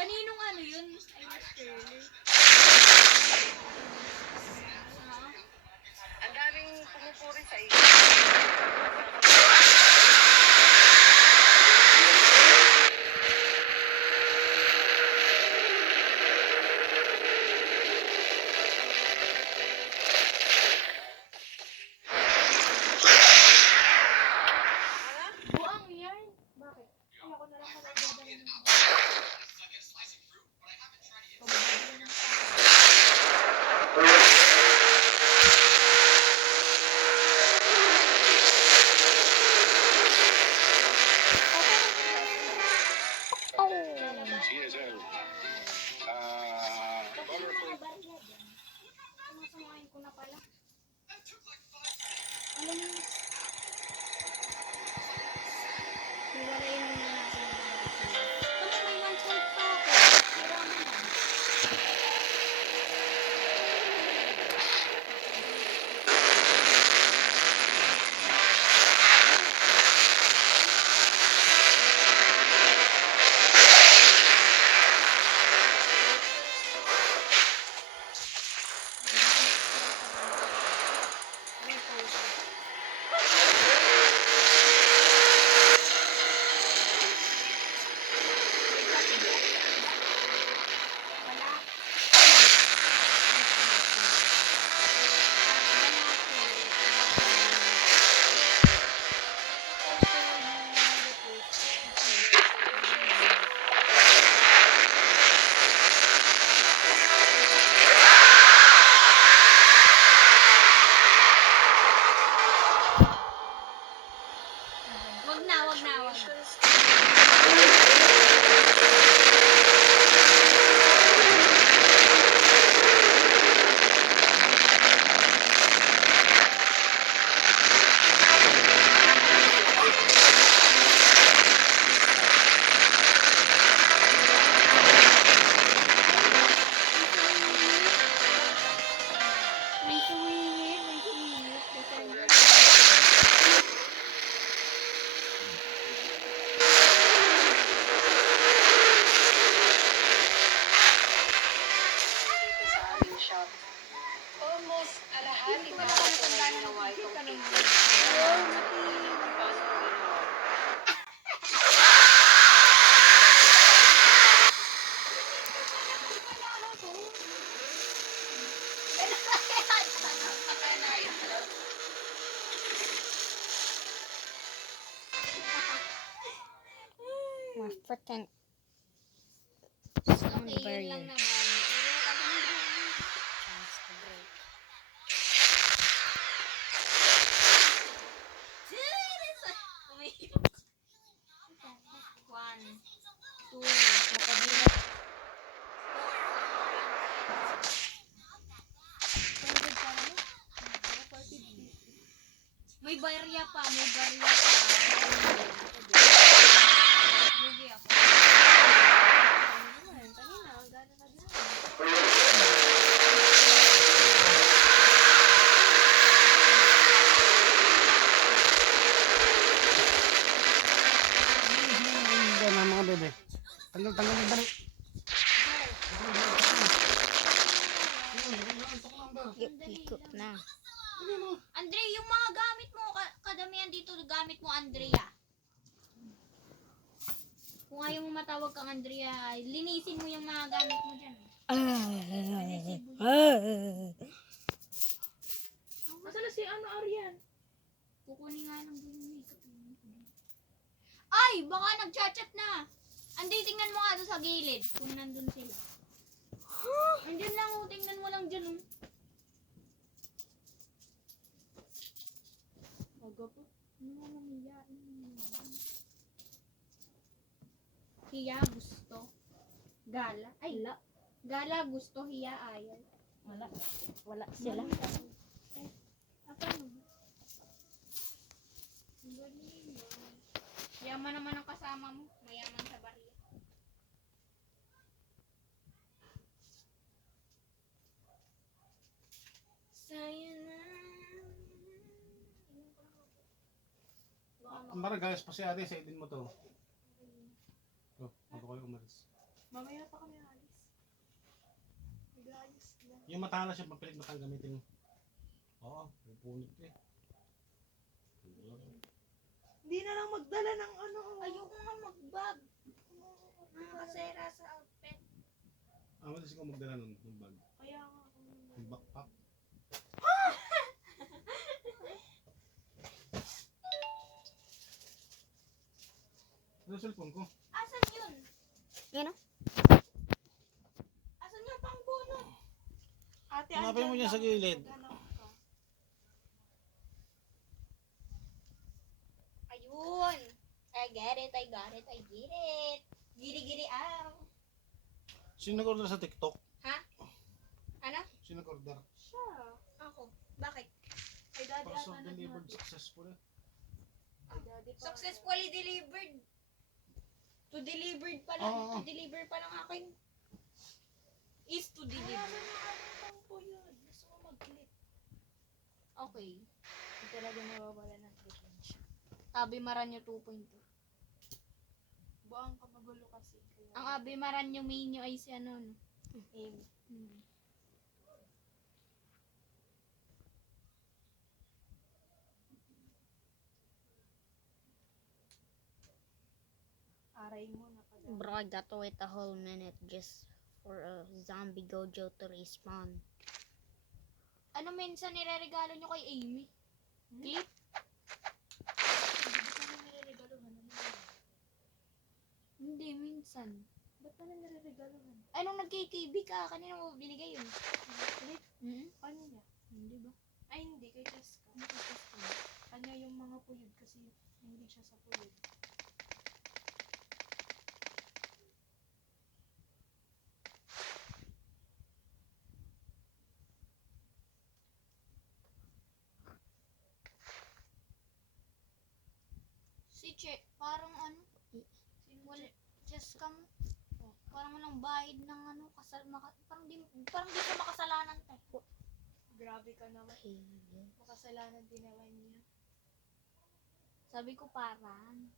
Kaninong ano yun? Ay, Miss Shirley. Ang daming pumupuri sa iyo. Buang yan. Bakit? Kaya ko na lang pala dadalhin. She is a colorful. Sumasamahin ko na pala. Alam mo, hiwalayin mo na natin. Kung may 1 pa ako, wala mo na. Wag na. Almost alahati na ako na ginawa itong picture. Paano mo ginawa? My freaking Okay, sound yun barrier. lang naman. Chance to break. One, two, Nakabilat. may barya pa. Lugi ako. Yan ang mga bebe. Tanggal yung dali. Ikot na. Andre, yung mga gamit mo, kadamihan dito gamit mo, Andrea. Kung ayaw mo matawag kang Andrea, linisin mo yung mga gamit mo dyan. Masala si Arian? Kukunin nga lang doon yung makeup. Ay! Baka nagchat-chat na! Andi, tingnan mo nga doon sa gilid kung nandun sila. Andyan lang, tingnan mo lang dyan. Aga po. Ano naman hiyain? Hiya, gusto. Gala. Ay, gala, gusto, hiya, ayaw. Wala sila. Ay, apa naman? Ang galing mo. Yaman naman ang kasama mo. Mayaman sa barya. Ang baragayas pa si ate sa edin mo to. Oh, bago kayo umalis. Mamaya pa kami alis. Nag-aayos lang. Yung matalas yung papilit matang gamitin. Oo, pupunit eh. Hindi na lang magdala ng ano. Ayoko nga mag-bag. Nakakasera sa outfit. Madalas ko magdala ng bag. Kaya nga ako. Yung backpack. Ano cellphone ko? Asan yun? Yan o. Asan yung pangbuno? Ate, Hanapin mo andyan niya sa lang. gilid. Maghanap ka. Ayun. I get it, I got it, I get it. Giri-giri aw. Sino nag-order sa TikTok? Ha? Ano? Sino nag-order? Siya. Ako. Bakit? Kay daddy Parcel ata delivered naghanap. successful eh. Kay daddy pa. Successfully delivered. To delivered pa lang. Oo. To deliver pa lang akin. Is to Wala deliver. na nakakatang po yun. Gusto mo mag-clip. Okay. Hindi talaga nawawala ng clip. Abi Maranyo 2.2. Buang ka magulo kasi. Kaya Ang Abi Maranyo menu ay si ano, no? Amy. Aray mo na pala. Bro, I got to wait a whole minute just for a zombie Gojo to respawn. Ano minsan nireregalo nyo kay Amy? Clip? Hindi ka na nireregaluhan. Ano yun? Hindi, minsan. Ba't ka na nireregaluhan? Ay, nung nag-KKB ka, kanina mo binigay yun. Clip? Hmm? Ano niya? Hindi ba? Ay, hindi. Kay Jessica. Kanya yung mga puyod kasi hindi siya sa puyod. Si Che, parang ano, wala, just come, parang walang bahid ng ano, parang di siya makasalanan tayo. Grabe ka naman. Okay, yes. Makasalanan din naman niya. Sabi ko parang,